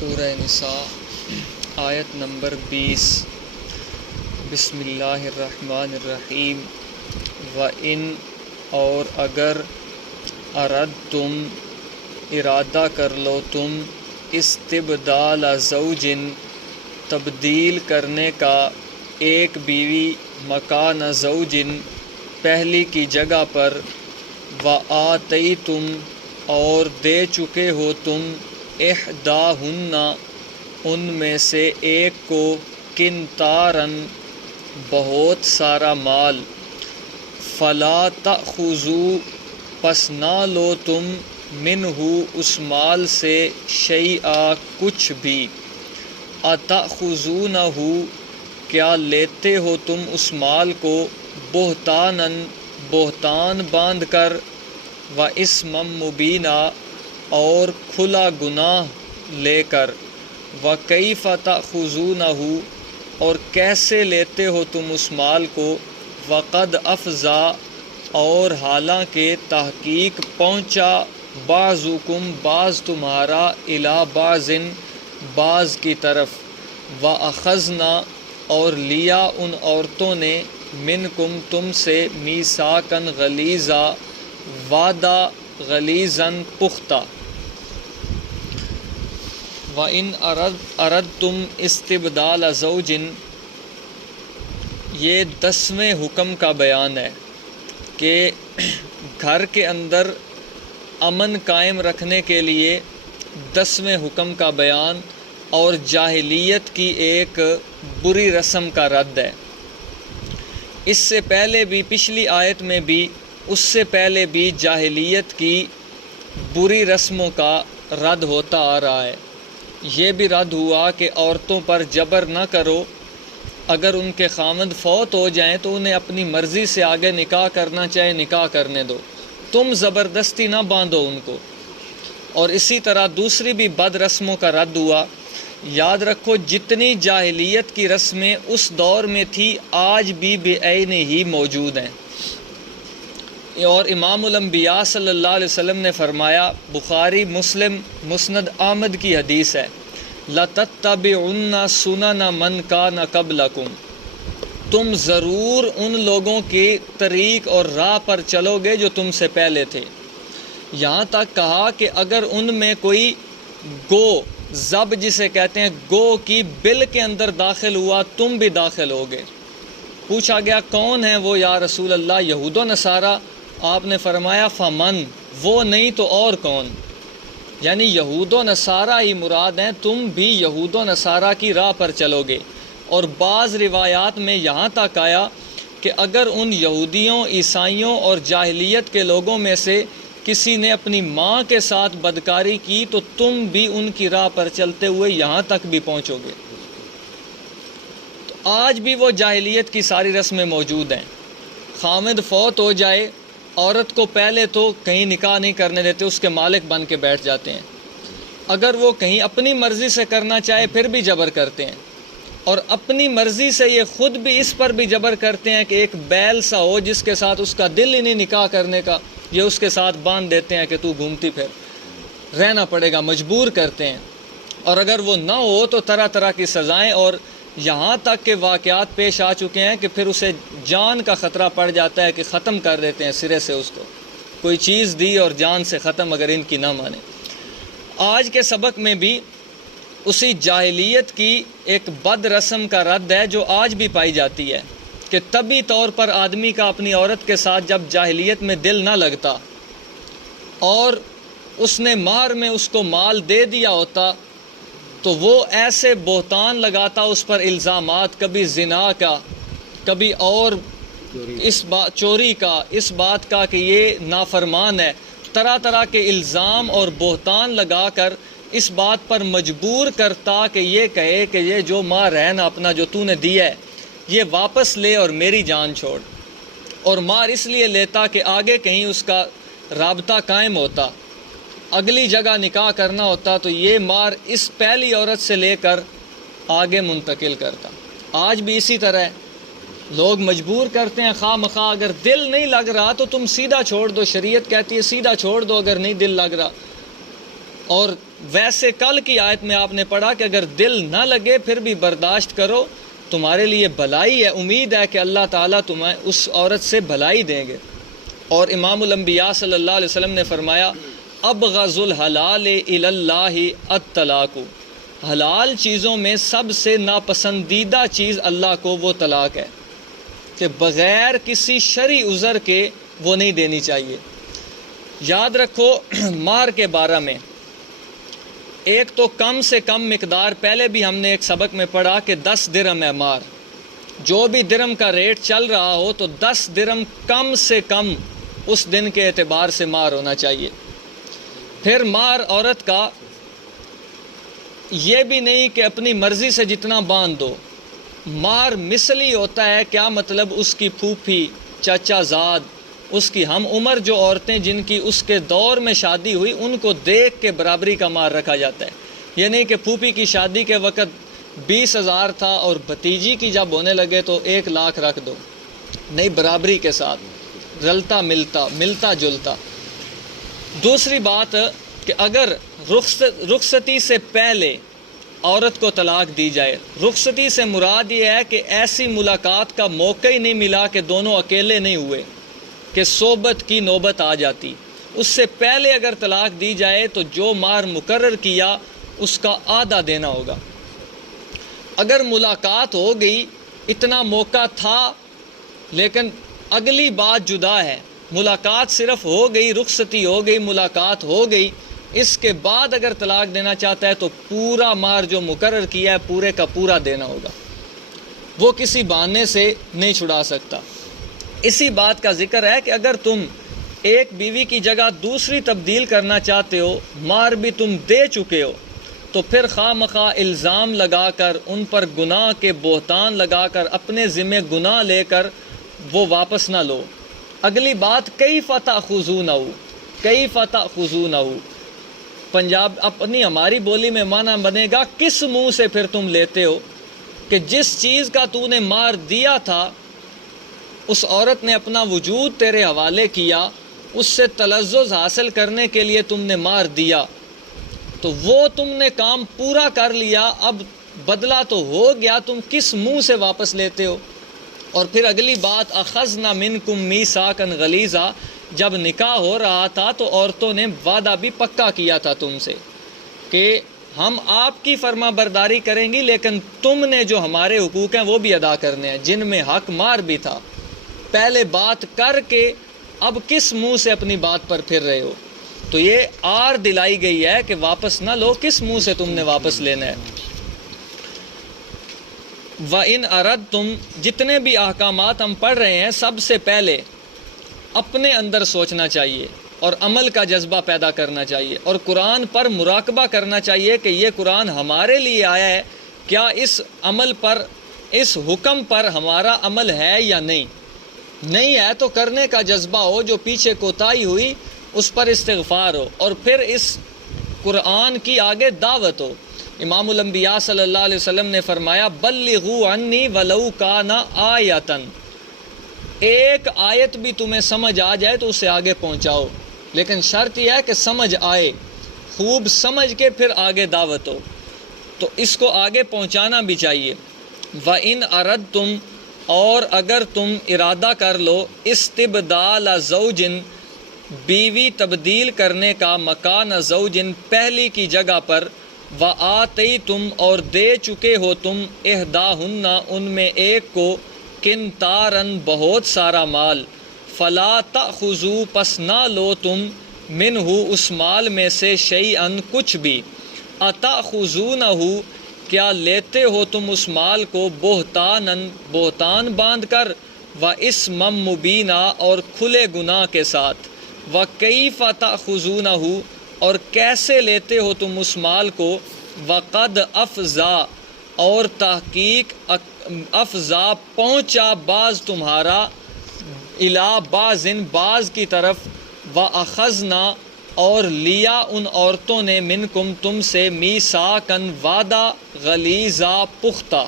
سورہ نساء آیت نمبر 20۔ بسم اللہ الرحمن الرحیم۔ وَإِنْ اور اگر اردتم ارادہ کر لو تم استبدال زوجن تبدیل کرنے کا ایک بیوی مکان زوجن پہلی کی جگہ پر، وآتیتم اور دے چکے ہو تم احداہن ان میں سے ایک کو قنطارن بہت سارا مال، فلا تأخذوا پس نہ لو تم منہ اس مال سے شیئا کچھ بھی، اتأخذونہ کیا لیتے ہو تم اس مال کو بہتانن بہتان باندھ کر، و اسما مبینا اور کھلا گناہ لے کر، وکیف تأخذونہ اور کیسے لیتے ہو تم اس مال کو، وقد افضا اور حالانکہ تحقیق پہنچا، بعضکم بعض تمہارا، الی بعض بعض کی طرف، واخذنا اور لیا ان عورتوں نے، منکم تم سے، میثاقا غلیظا وعدہ غلیظاً پختہ، وَإِنْ أَرَدْتُمْ اسْتِبْدَالَ زَوْجٍ یہ 10ویں حکم کا بیان ہے کہ گھر کے اندر امن قائم رکھنے کے لیے 10ویں حکم کا بیان اور جاہلیت کی ایک بری رسم کا رد ہے۔ اس سے پہلے بھی پچھلی آیت میں بھی، اس سے پہلے بھی جاہلیت کی بری رسموں کا رد ہوتا آ رہا ہے۔ یہ بھی رد ہوا کہ عورتوں پر جبر نہ کرو، اگر ان کے خامند فوت ہو جائیں تو انہیں اپنی مرضی سے آگے نکاح کرنا چاہے نکاح کرنے دو، تم زبردستی نہ باندھو ان کو۔ اور اسی طرح دوسری بھی بد رسموں کا رد ہوا۔ یاد رکھو جتنی جاہلیت کی رسمیں اس دور میں تھی آج بھی بعین ہی موجود ہیں۔ اور امام الانبیاء صلی اللہ علیہ وسلم نے فرمایا، بخاری مسلم مسند احمد کی حدیث ہے، لَتَتَّبِعُنَّ سُنَنَ مَنْ كَانَ قَبْلَكُمْ تم ضرور ان لوگوں کے طریق اور راہ پر چلو گے جو تم سے پہلے تھے۔ یہاں تک کہا کہ اگر ان میں کوئی گو زب جسے کہتے ہیں گو کی بل کے اندر داخل ہوا تم بھی داخل ہوگے۔ پوچھا گیا کون ہیں وہ یا رسول اللہ؟ یہود و نصارہ۔ آپ نے فرمایا فمن، وہ نہیں تو اور کون؟ یعنی یہود و نصارہ ہی مراد ہیں، تم بھی یہود و نصارہ کی راہ پر چلو گے۔ اور بعض روایات میں یہاں تک آیا کہ اگر ان یہودیوں، عیسائیوں اور جاہلیت کے لوگوں میں سے کسی نے اپنی ماں کے ساتھ بدکاری کی تو تم بھی ان کی راہ پر چلتے ہوئے یہاں تک بھی پہنچو گے۔ تو آج بھی وہ جاہلیت کی ساری رسمیں موجود ہیں۔ خامد فوت ہو جائے، عورت کو پہلے تو کہیں نکاح نہیں کرنے دیتے، اس کے مالک بن کے بیٹھ جاتے ہیں۔ اگر وہ کہیں اپنی مرضی سے کرنا چاہے پھر بھی جبر کرتے ہیں، اور اپنی مرضی سے یہ خود بھی اس پر بھی جبر کرتے ہیں کہ ایک بیل سا ہو جس کے ساتھ اس کا دل ہی نہیں نکاح کرنے کا، یہ اس کے ساتھ باندھ دیتے ہیں کہ تو گھومتی پھر رہنا پڑے گا، مجبور کرتے ہیں۔ اور اگر وہ نہ ہو تو طرح طرح کی سزائیں، اور یہاں تک کہ واقعات پیش آ چکے ہیں کہ پھر اسے جان کا خطرہ پڑ جاتا ہے کہ ختم کر دیتے ہیں سرے سے اس کو، کوئی چیز دی اور جان سے ختم اگر ان کی نہ مانے۔ آج کے سبق میں بھی اسی جاہلیت کی ایک بد رسم کا رد ہے جو آج بھی پائی جاتی ہے کہ طبعی طور پر آدمی کا اپنی عورت کے ساتھ جب جاہلیت میں دل نہ لگتا اور اس نے مہر میں اس کو مال دے دیا ہوتا تو وہ ایسے بہتان لگاتا اس پر الزامات، کبھی زنا کا، کبھی اور اس بات چوری کا، اس بات کا کہ یہ نافرمان ہے، طرح طرح کے الزام اور بہتان لگا کر اس بات پر مجبور کرتا کہ یہ کہے کہ یہ جو ماں رہنا اپنا جو تو نے دیا ہے یہ واپس لے اور میری جان چھوڑ۔ اور مار اس لیے لیتا کہ آگے کہیں اس کا رابطہ قائم ہوتا، اگلی جگہ نکاح کرنا ہوتا تو یہ مار اس پہلی عورت سے لے کر آگے منتقل کرتا۔ آج بھی اسی طرح ہے، لوگ مجبور کرتے ہیں خواہ مخواہ، اگر دل نہیں لگ رہا تو تم سیدھا چھوڑ دو، شریعت کہتی ہے سیدھا چھوڑ دو اگر نہیں دل لگ رہا۔ اور ویسے کل کی آیت میں آپ نے پڑھا کہ اگر دل نہ لگے پھر بھی برداشت کرو، تمہارے لیے بھلائی ہے، امید ہے کہ اللہ تعالیٰ تمہیں اس عورت سے بھلائی دیں گے۔ اور امام الانبیاء صلی اللہ علیہ وسلم نے فرمایا ابغض الحلال الی اللہ الطلاق، حلال چیزوں میں سب سے ناپسندیدہ چیز اللہ کو وہ طلاق ہے کہ بغیر کسی شرعی عذر کے وہ نہیں دینی چاہیے۔ یاد رکھو مہر کے بارے میں ایک تو کم سے کم مقدار، پہلے بھی ہم نے ایک سبق میں پڑھا کہ 10 درہم ہے مہر، جو بھی درہم کا ریٹ چل رہا ہو تو 10 درہم کم سے کم اس دن کے اعتبار سے مہر ہونا چاہیے۔ پھر مہر عورت کا یہ بھی نہیں کہ اپنی مرضی سے جتنا باندھ دو، مہر مثلی ہوتا ہے۔ کیا مطلب؟ اس کی پھوپھی، چچا زاد، اس کی ہم عمر جو عورتیں جن کی اس کے دور میں شادی ہوئی ان کو دیکھ کے برابری کا مہر رکھا جاتا ہے۔ یہ نہیں کہ پھوپھی کی شادی کے وقت 20,000 تھا اور بھتیجی کی جب ہونے لگے تو 1 لاکھ رکھ دو، نہیں، برابری کے ساتھ، رلتا ملتا جلتا۔ دوسری بات کہ اگر رخصتی سے پہلے عورت کو طلاق دی جائے، رخصتی سے مراد یہ ہے کہ ایسی ملاقات کا موقع ہی نہیں ملا کہ دونوں اکیلے نہیں ہوئے کہ صحبت کی نوبت آ جاتی، اس سے پہلے اگر طلاق دی جائے تو جو مہر مقرر کیا اس کا آدھا دینا ہوگا۔ اگر ملاقات ہو گئی، اتنا موقع تھا، لیکن اگلی بات جدا ہے، ملاقات صرف ہو گئی، رخصتی ہو گئی، ملاقات ہو گئی، اس کے بعد اگر طلاق دینا چاہتا ہے تو پورا مہر جو مقرر کیا ہے پورے کا پورا دینا ہوگا، وہ کسی بہانے سے نہیں چھڑا سکتا۔ اسی بات کا ذکر ہے کہ اگر تم ایک بیوی کی جگہ دوسری تبدیل کرنا چاہتے ہو، مہر بھی تم دے چکے ہو، تو پھر خواہ مخواہ الزام لگا کر، ان پر گناہ کے بہتان لگا کر، اپنے ذمہ گناہ لے کر وہ واپس نہ لو۔ اگلی بات کیف تأخذونہ، پنجاب اپنی ہماری بولی میں معنی بنے گا کس منہ سے پھر تم لیتے ہو، کہ جس چیز کا تو نے مہر دیا تھا اس عورت نے اپنا وجود تیرے حوالے کیا، اس سے تلذذ حاصل کرنے کے لیے تم نے مہر دیا، تو وہ تم نے کام پورا کر لیا، اب بدلہ تو ہو گیا، تم کس منہ سے واپس لیتے ہو؟ اور پھر اگلی بات اخذنا منکم میثاقا غلیظا، جب نکاح ہو رہا تھا تو عورتوں نے وعدہ بھی پکا کیا تھا تم سے کہ ہم آپ کی فرما برداری کریں گی، لیکن تم نے جو ہمارے حقوق ہیں وہ بھی ادا کرنے ہیں، جن میں حق مہر بھی تھا۔ پہلے بات کر کے اب کس منہ سے اپنی بات پر پھر رہے ہو؟ تو یہ آر دلائی گئی ہے کہ واپس نہ لو، کس منہ سے تم نے واپس لینا ہے۔ وَإِنْ أَرَدْتُمْ، جتنے بھی احکامات ہم پڑھ رہے ہیں سب سے پہلے اپنے اندر سوچنا چاہیے اور عمل کا جذبہ پیدا کرنا چاہیے، اور قرآن پر مراقبہ کرنا چاہیے کہ یہ قرآن ہمارے لیے آیا ہے، کیا اس عمل پر، اس حکم پر ہمارا عمل ہے یا نہیں ہے تو کرنے کا جذبہ ہو، جو پیچھے کوتاہی ہوئی اس پر استغفار ہو، اور پھر اس قرآن کی آگے دعوت ہو۔ امام الانبیاء صلی اللہ علیہ وسلم نے فرمایا بلغوا عنی ولو کان آیۃ، ایک آیت بھی تمہیں سمجھ آ جائے تو اسے آگے پہنچاؤ، لیکن شرط یہ ہے کہ سمجھ آئے، خوب سمجھ کے پھر آگے دعوت ہو، تو اس کو آگے پہنچانا بھی چاہیے۔ وَإِنْ أَرَدْتُمْ، اور اگر تم ارادہ کر لو استبدال زوج، بیوی تبدیل کرنے کا، مکان زوج، پہلی کی جگہ پر، وآتیتم، اور دے چکے ہو تم، احداہن، ان میں ایک کو، قنطارن، بہت سارا مال، فلا تأخذوا، پس نہ لو تم، منہ، اس مال میں سے، شیئن، کچھ بھی، اتأخذونہ، کیا لیتے ہو تم اس مال کو، بہتانن، بہتان باندھ کر، واسما مبینا، اور کھلے گناہ کے ساتھ، وکیف تأخذونہ، اور کیسے لیتے ہو تم اس مال کو، وقد افضا، اور تحقیق افضا پہنچا بعض تمہارا، الی بعضن، بعض کی طرف، واخذنا، اور لیا ان عورتوں نے، منکم، تم سے، میثاقاً، وعدہ، غلیظا، پختہ۔